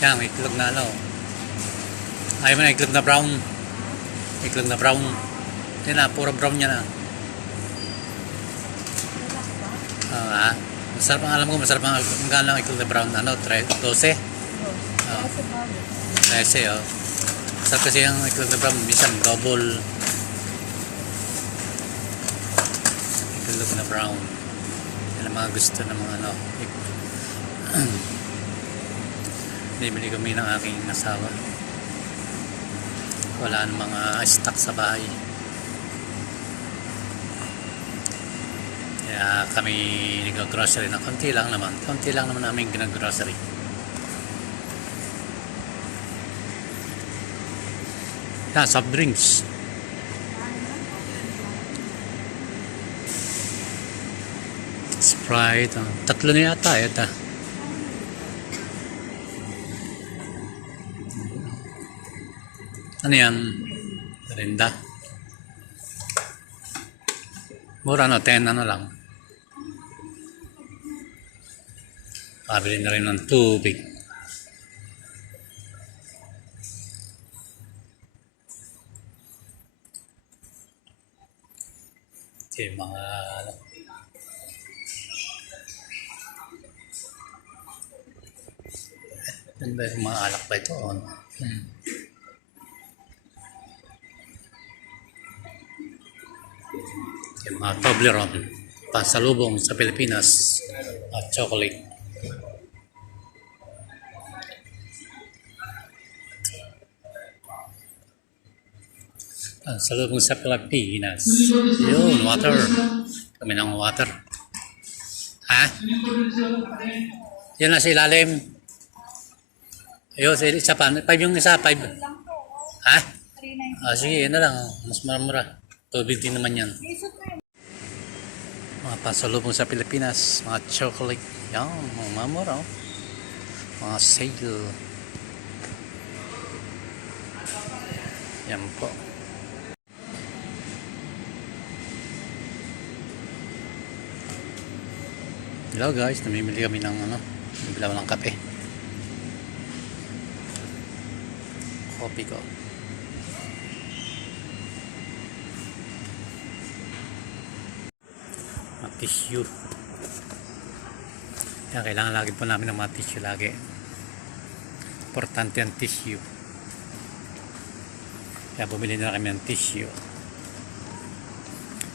Yan, may itlog na ano. Ayaw mo na itlog na brown. Itlog na brown. Yan na, puro brown yan na. Ah, masarap ang alam ko, masarap ang magkano ang itlog na brown. Ano, 3, 12? Ah, 13, oh. Masarap kasi ang itlog na brown, minsan double. Itlog na brown. Yan ang mga gusto ng mga ano. Bibili kami ng aking asawa. Wala nang mga stock sa bahay. Kaya kami nag-grocery na konti lang naman. Konti lang naman namin ginag-grocery. Yan, soft drinks. Sprite. ah. Tatlo na yata. Ito. Ano yan? Rinda. Mura no, 10 ano lang. Pabili na rin ng tubig. Yung mga ano. Ano ba yung mga alak ba ito? ano? Hmm. Yung mga Toblerone, pasalubong sa Pilipinas at chocolate. Pasalubong sa Pilipinas. Yun, water. Kami ng water. Ha? Yan na sa ilalim. Ayun, sa isa pa. Five yung isa, five. Ha? Ah, sige, yan na lang. Mas mura-mura. Tubig din naman yan. Mga pasalubong sa Pilipinas, mga chocolate. Yan, mga mamura. Oh. Mga sale. Yan po. Hello guys, namimili kami ng ano, bilaw ng kape. Coffee ko. mga tissue. Kaya kailangan lagi po namin ng mga tissue lagi. Importante ang tissue. Kaya bumili na kami ng tissue.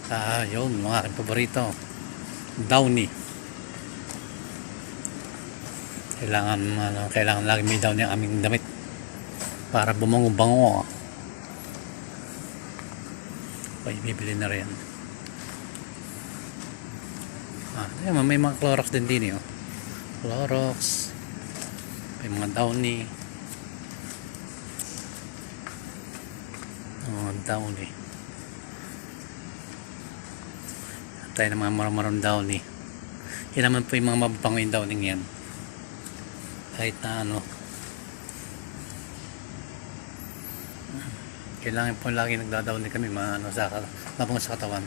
Ah yun mga aking paborito downy kailangan ano, kailangan lagi may downy ang aming damit para bumango-bango ay bibili na rin Ah, ayun, may mga Clorox din din eh. Oh. Clorox. May mga Downy. Oh, Downy. Tayo ng mga marang Downy. Yan naman po yung mga mababango yung Downy yan. Kahit na ano. Kailangan po lagi nagdadowny kami mga ano sa sa katawan.